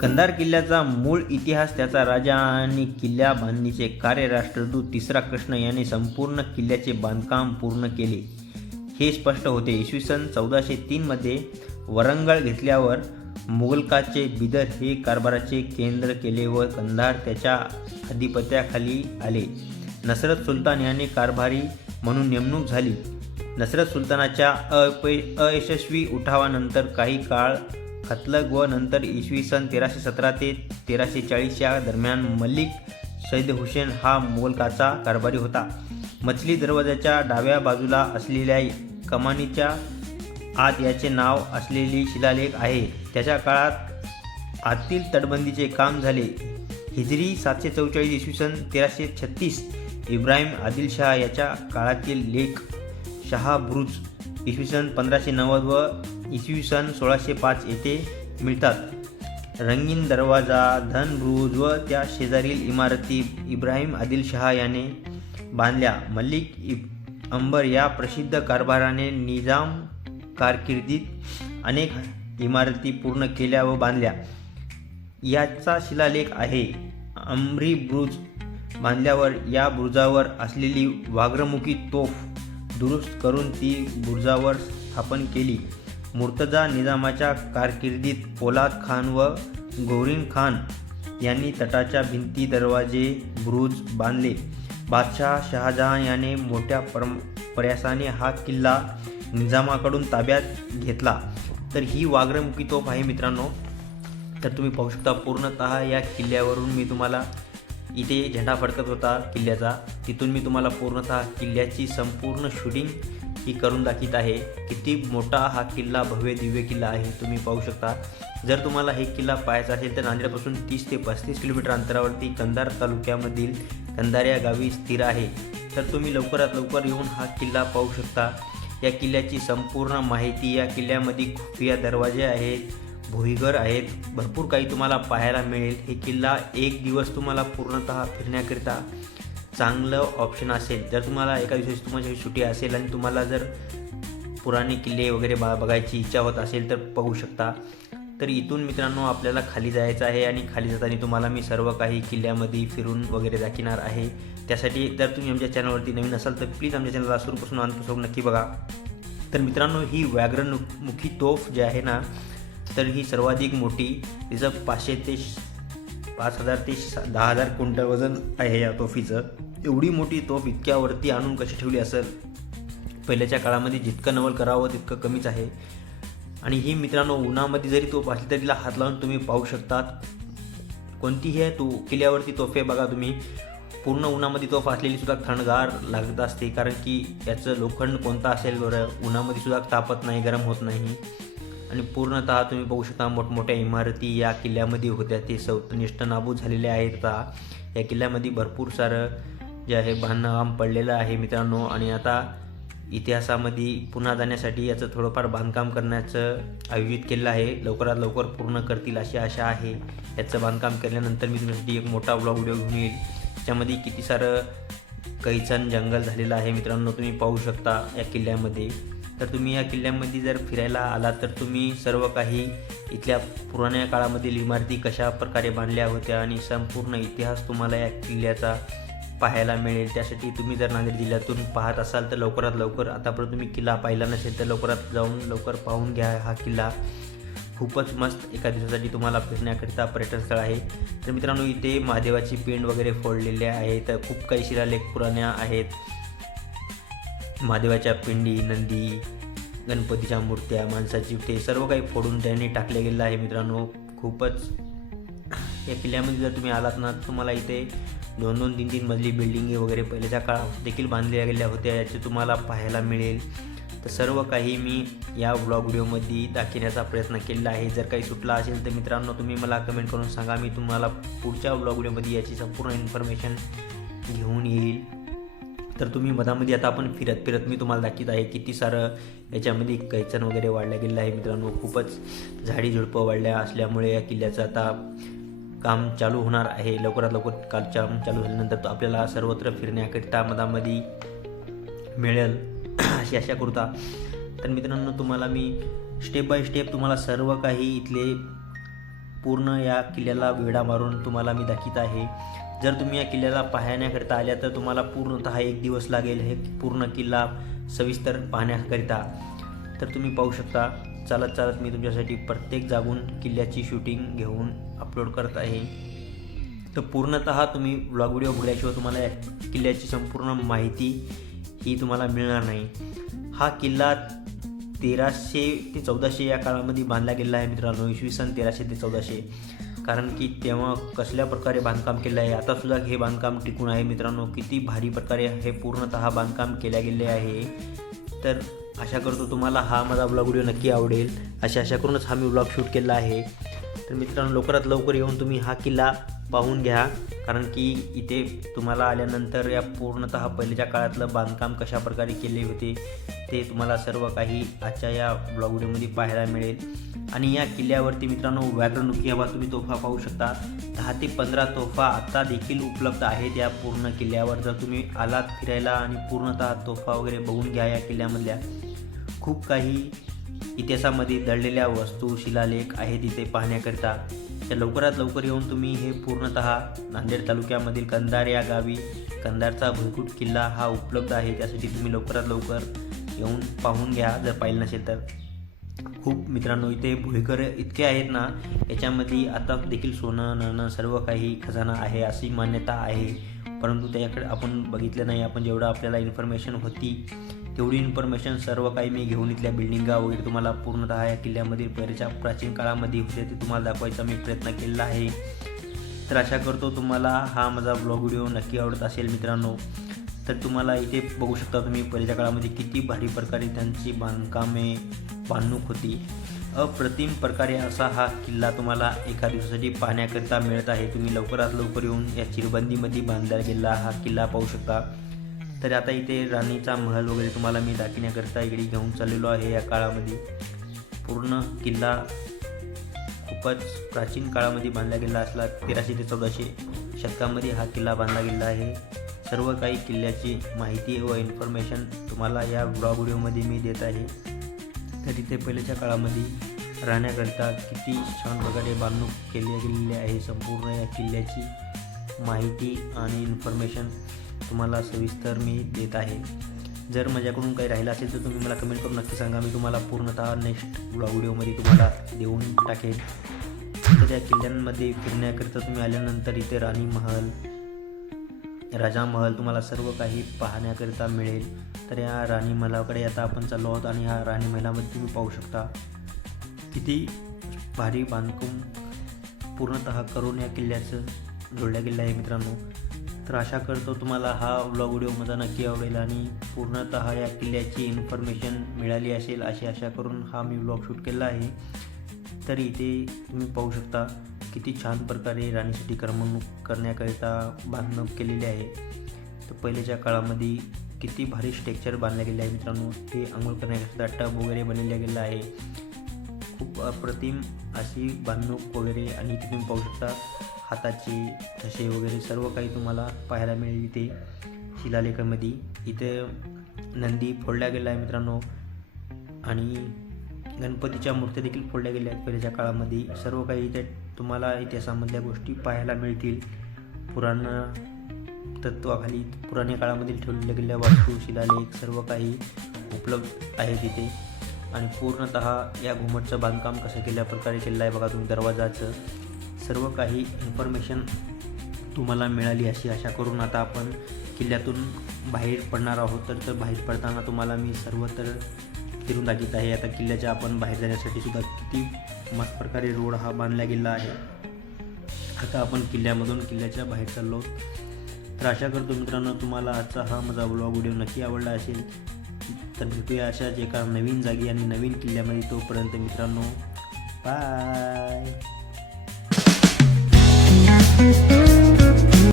कंधार किल्ल्याचा मूळ इतिहास त्याचा राजा आणि किल्ल्या बांधणीचे कार्य राष्ट्रदूत तिसरा कृष्ण याने संपूर्ण किल्ल्याचे बांधकाम पूर्ण केले. हे स्पष्ट होते. इसवी सन चौदाशे तीनमध्ये वरंगळ घेतल्यावर मुघलकाचे बिदर हे कारभाराचे केंद्र केले व कंधार त्याच्या अधिपत्याखाली आले. नसरत सुलतान याने कारभारी म्हणून नेमणूक झाली. नसरत सुलतानाच्या अपय अयशस्वी उठावानंतर काही काळ खतलग व नंतर इसवी सन तेराशे सतरा ते तेराशे चाळीस या दरम्यान मलिक सैद हुसेन हा मोलकाचा कारभारी होता. मछली दरवाजाच्या डाव्या बाजूला असलेल्या कमानीच्या आत याचे नाव असलेली शिलालेख आहे. त्याच्या काळात आतील तटबंदीचे काम झाले. हिजरी सातशे चौचाळीस इसवी सन तेराशे छत्तीस इब्राहिम आदिलशहा याच्या काळातील लेख शहा बुरुज इसवी सन पंधराशे नव्वद व इसवी सन सोळाशे पाच येथे मिळतात रंगीन दरवाजा धन व त्या शेजारील इमारती इब्राहिम आदिलशहा याने बांधल्या मल्लिक इब अंबर या प्रसिद्ध कारभाराने निजाम कारकिर्दीत अनेक इमारती पूर्ण केल्या व बांधल्या याचा शिलालेख आहे अमरी ब्रुज बांधल्यावर या बुरुजावर असलेली वाघ्रमुखी तोफ दुरुस्त करून ती बुरुजावर स्थापन केली मुर्तजा निजामाच्या कारकिर्दीत पोलाद खान व गौरीन खान यांनी तटाच्या भिंती दरवाजे बुरुज बांधले. बादशाह शहाजहान याने मोठ्या परम प्रयासाने हा किल्ला निजामाकडून ताब्यात घेतला. तर ही वाग्रमुखी तोफ आहे मित्रांनो. तर तुम्ही पाहू शकता पूर्णतः या किल्ल्यावरून मी तुम्हाला इथे झेंडा फडकत होता किल्ल्याचा. तिथून मी तुम्हाला पूर्णतः किल्ल्याची संपूर्ण शूटिंग ही करून दाखवित आहे. किती मोठा हा किल्ला भव्य दिव्य किल्ला आहे तुम्ही पाहू शकता. जर तुम्हाला हे किल्ला पाहायचा असेल तर नांदेडपासून तीस ते पस्तीस किलोमीटर अंतरावरती कंधार तालुक्यामधील कंधार या गावी स्थिर आहे. तर तुम्ही लवकरात लवकर येऊन हा किल्ला पाहू शकता. या किल्ल्याची संपूर्ण माहिती या किल्ल्यामध्ये खुफिया दरवाजे आहेत भुईघर आहेत. भरपूर काही तुम्हाला पाहायला मिळेल. हे किल्ला एक दिवस तुम्हाला पूर्णतः फिरण्याकरिता चांगलं ऑप्शन असेल. जर तुम्हाला एका दिवसाची तुमची सुट्टी असेल आणि तुम्हाला जर पुराणे किल्ले वगैरे बा बघायची इच्छा होत असेल तर बघू शकता. तर इथून मित्रांनो आपल्याला खाली जायचं आहे आणि खाली जाताना तुम्हाला मी सर्व काही किल्ल्यामध्ये फिरून वगैरे दाखिणार आहे. त्यासाठी जर तुम्ही आमच्या चॅनलवरती नवीन असाल तर प्लीज आमच्या चॅनलला सुरूपासून अंतपासून नक्की बघा. तर मित्रांनो ही व्याघ्रमुखी तोफ जी आहे ना तर ही सर्वाधिक मोठी. तिचं पाचशे ते पाच हजार ते दहा हजार क्विंटल वजन आहे या तोफीचं एवढी मोठी तोफ इतक्यावरती आणून कशी ठेवली असेल? पहिल्याच्या काळामध्ये जितकं नवल करावं तितकं कमीच आहे. आणि ही मित्रांनो उन्हामध्ये जरी तोफ असली तरी तिला हात लावून तुम्ही पाहू शकतात. कोणतीही आहे तो किल्ल्यावरती तोफ आहे बघा तुम्ही. पूर्ण उन्हामध्ये तोफ असलेली सुद्धा थंडगार लागत असते कारण की याचं लोखंड कोणतं असेल बरं? उन्हामध्ये सुद्धा तापत नाही गरम होत नाही. आणि पूर्णतः तुम्ही बघू शकता मोठमोठ्या इमारती या किल्ल्यामध्ये होत्या. ते सौतनिष्ठ नाबूद झालेले आहेत आता. या किल्ल्यामध्ये भरपूर सारं जे आहे बांधकाम पडलेलं आहे मित्रांनो. आणि आता इतिहासामध्ये पुन्हा जाण्यासाठी याचं थोडंफार बांधकाम करण्याचं आयोजित केलं आहे. लवकरात लवकर पूर्ण करतील अशी आशा आहे. याचं बांधकाम केल्यानंतर मी तुमच्यासाठी एक मोठा ब्लॉग व्हिडिओ घेऊन येईल. त्याच्यामध्ये किती सारं कैचन जंगल झालेलं आहे मित्रांनो तुम्ही पाहू शकता या किल्ल्यामध्ये. तर तुम्ही या किल्ल्यामध्ये जर फिरायला आलात तर तुम्ही सर्व काही इथल्या पुराण्या काळामधील इमारती कशा प्रकारे बांधल्या होत्या आणि संपूर्ण इतिहास तुम्हाला या किल्ल्याचा पाहायला मिळेल त्यासाठी तुम्ही जर नांदेड जिल्ह्यातून पाहत असाल तर लवकरात लवकर आतापर्यंत तुम्ही किल्ला पाहिला नसेल तर लवकरात जाऊन लवकर पाहून घ्या हा किल्ला. खूपच मस्त एका दिवसासाठी तुम्हाला फिरण्याकरिता पर्यटनस्थळ आहे. तर मित्रांनो इथे महादेवाची पिंड वगैरे फोडलेले आहे तर खूप काही शिलालेख पुराण्या आहेत. महादेवाच्या पिंडी नंदी गणपतीच्या मूर्त्या माणसाची ते सर्व काही फोडून त्यांनी टाकले गेलेलं आहे मित्रांनो. खूपच या किल्ल्यामध्ये जर तुम्ही आलात ना तुम्हाला इथे दोन दोन तीन तीन मजली बिल्डिंगे वगैरे पहिल्याच्या काळात देखील बांधल्या गेल्या होत्या याचे तुम्हाला पाहायला मिळेल. तर सर्व काही मी या ब्लॉग व्हिडिओमध्ये दाखवण्याचा प्रयत्न केलेला आहे. जर काही सुटला असेल तर मित्रांनो तुम्ही मला कमेंट करून सांगा. मी तुम्हाला पुढच्या ब्लॉग व्हिडिओमध्ये याची संपूर्ण इन्फॉर्मेशन घेऊन येईल. तर तुम्ही मधामध्ये आता आपण फिरत फिरत मी तुम्हाला दाखवत आहे किती सारं याच्यामध्ये कैचन वगैरे वाढल्या गेलेलं आहे मित्रांनो. खूपच झाडी झुडपं वाढल्या असल्यामुळे या किल्ल्याचं आता काम चालू होणार आहे. लवकरात लवकर काल काम चालू झाल्यानंतर आपल्याला सर्वत्र फिरण्याकरिता मधामध्ये मिळेल. अशी आशा करता तर मित्रांनो तुम्हाला मी स्टेप बाय स्टेप तुम्हाला सर्व काही इथले पूर्ण या किल्ल्याला वेढा मारून तुम्हाला मी दाखीत आहे. जर तुम्ही या किल्ल्याला पाहण्याकरिता आल्या तर तुम्हाला पूर्णतः एक दिवस लागेल. हे पूर्ण किल्ला सविस्तर पाहण्याकरिता. तर तुम्ही पाहू शकता चालत चालत मी तुमच्यासाठी प्रत्येक जागून किल्ल्याची शूटिंग घेऊन अपलोड करत आहे. तर पूर्णतः तुम्ही व्लॉग व्हिडिओ बघल्याशिवाय तुम्हाला या किल्ल्याची संपूर्ण माहिती ही तुम्हाला मिळणार नाही. हा किल्ला तेराशे ते चौदाशे या काळामध्ये बांधला गेलेला आहे मित्रांनो. इसवी सन तेराशे ते चौदाशे. कारण की तेव्हा कसल्या प्रकारे बांधकाम केलं आहे आतासुद्धा हे बांधकाम टिकून आहे. मित्रांनो किती भारी प्रकारे हे पूर्णतः बांधकाम केल्या गेले आहे. तर आशा करतो तुम्हाला हा माझा ब्लॉग व्हिडिओ नक्की आवडेल. अशा आशा करूनच हा मी ब्लॉग शूट केला आहे. तर मित्रांनो लवकरात लवकर येऊन तुम्ही हा किल्ला पाहून घ्या. कारण की इथे तुम्हाला आल्यानंतर या पूर्णतः पहिलेच्या काळातलं बांधकाम कशा प्रकारे केले होते ते तुम्हाला सर्व काही आजच्या या ब्लॉग व्हिडिओमध्ये पाहायला मिळेल. आणि या किल्ल्यावरती मित्रांनो व्याघ्रनुकी हवा तुम्ही तोफा पाहू शकता. दहा ते पंधरा तोफा आत्ता देखील उपलब्ध आहेत या पूर्ण किल्ल्यावर. जर तुम्ही आलात फिरायला आणि पूर्णतः तोफा वगैरे बघून घ्या या किल्ल्यामधल्या. खूप काही इतिहासामध्ये दडलेल्या वस्तू शिलालेख आहेत इथे पाहण्याकरिता. तर लवकरात लवकर येऊन तुम्ही हे पूर्णतः नांदेड तालुक्यामधील कंधार या गावी कंधारचा भुईकूट किल्ला हा उपलब्ध आहे. त्यासाठी तुम्ही लवकरात लवकर येऊन पाहून घ्या जर पाहिलं नसेल तर. खूप मित्रांनो इथे भुईकर इतके आहेत ना याच्यामध्ये आता देखील सोनं नाणं सर्व काही खजाना आहे अशी मान्यता आहे. परंतु त्याच्याकडे आपण बघितलं नाही. आपण जेवढं आपल्याला इन्फॉर्मेशन होती तेवढी इन्फॉर्मेशन सर्व काही मी घेऊन इथल्या बिल्डिंगा वगैरे तुम्हाला पूर्णतः या किल्ल्यामधील पहिल्याच्या प्राचीन काळामध्ये होते ते तुम्हाला दाखवायचा मी प्रयत्न केलेला आहे. तर आशा करतो तुम्हाला हा माझा ब्लॉग व्हिडिओ नक्की आवडत असेल मित्रांनो. तर तुम्हाला इथे बघू शकता तुम्ही पहिल्याच्या काळामध्ये किती भारी प्रकारे त्यांची बांधकामे बांधणूक होती. अप्रतिम प्रकारे असा हा किल्ला तुम्हाला एका दिवसासाठी पाहण्याकरिता मिळत आहे. तुम्ही लवकरात लवकर येऊन या चिरबंदीमध्ये बांधला गेलेला हा किल्ला पाहू शकता. तर आता इथे राणीचा महल वगैरे तुम्हाला मी दाखिण्याकरता इकडे घेऊन चाललेलो आहे या काळामध्ये. पूर्ण किल्ला खूपच प्राचीन काळामध्ये बांधला गेला असला तेराशे ते चौदाशे शतकामध्ये हा किल्ला बांधला गेला आहे. सर्व काही किल्ल्याची माहिती व इन्फॉर्मेशन तुम्हाला या ब्लॉग व्हिडिओमध्ये मी देत आहे. तर इथे पहिल्याच्या काळामध्ये राहण्याकरिता किती छान प्रकारे बांधणूक केली गेलेली आहे संपूर्ण या किल्ल्याची माहिती आणि इन्फॉर्मेशन तुम्हाला सविस्तर मी देत आहे. जर माझ्याकडून काही राहिलं असेल तर तुम्ही मला कमेंट करून नक्की सांगा. मी तुम्हाला पूर्णतः नेक्स्ट ब्लॉग व्हिडिओमध्ये तुम्हाला देऊन टाकेन. तर त्या किल्ल्यांमध्ये फिरण्याकरिता तुम्ही आल्यानंतर इथे राणी महल राजा महल तुम्हाला सर्व काही पाहण्याकरिता मिळेल. तर या राणी महलाकडे आता आपण चाललो आहोत आणि ह्या राणी महलामध्ये तुम्ही पाहू शकता किती भारी बांधकाम पूर्णतः करून या किल्ल्याचं जोडल्या गेलं आहे मित्रांनो. तर आशा करतो तुम्हाला हा व्लॉग व्हिडिओ माझा नक्की आवडेल आणि पूर्णतः या किल्ल्याची इन्फॉर्मेशन मिळाली असेल अशी आशा करून हा मी व्लॉग शूट केला आहे. तर इथे तुम्ही पाहू शकता किती छान प्रकारे राणीसाठी करमणूक करण्याकरिता बांधणूक केलेली आहे. तर पहिल्याच्या काळामध्ये किती भारी स्ट्रक्चर बांधले गेले आहे मित्रांनो. ते आंघोळ करण्याकरिता टब वगैरे बनवल्या गेलं आहे. खूप अप्रतिम अशी बांधणूक वगैरे आणि इथे तुम्ही पाहू शकता हाताचे ठसे वगैरे सर्व काही तुम्हाला पाहायला मिळेल इथे शिलालेखामध्ये. इथे नंदी फोडल्या गेला आहे मित्रांनो. आणि गणपतीच्या मूर्त्या देखील फोडल्या गेल्या आहेत पहिल्याच्या काळामध्ये. सर्व काही इथे तुम्हाला इतिहासामधल्या गोष्टी पाहायला मिळतील. पुराण तत्वाखाली पुराण्या काळामधील ठेवलेल्या गेलेल्या वास्तू शिलालेख सर्व काही उपलब्ध आहे तिथे. आणि पूर्णतः या घुमटचं बांधकाम कसं केल्या प्रकारे केलेलं आहे बघा तुम्ही दरवाजाचं. सर्व काही इन्फॉर्मेशन तुम्हाला मिळाली अशी आशा करून आता आपण किल्ल्यातून बाहेर पडणार आहोत. तर तर बाहेर पडताना तुम्हाला मी सर्वत्र फिरून दाखवित आहे. आता किल्ल्याच्या आपण बाहेर जाण्यासाठी सुद्धा किती मस्त प्रकारे रोड हा बांधला गेला आहे. आता आपण किल्ल्यामधून किल्ल्याच्या बाहेर चाललो तर आशा करतो मित्रांनो तुम्हाला आजचा हा माझा ब्लॉग व्हिडिओ नक्की आवडला असेल तर भेटूया अशाच एका नवीन जागी आणि नवीन किल्ल्यामध्ये तोपर्यंत मित्रांनो बाय Thank you.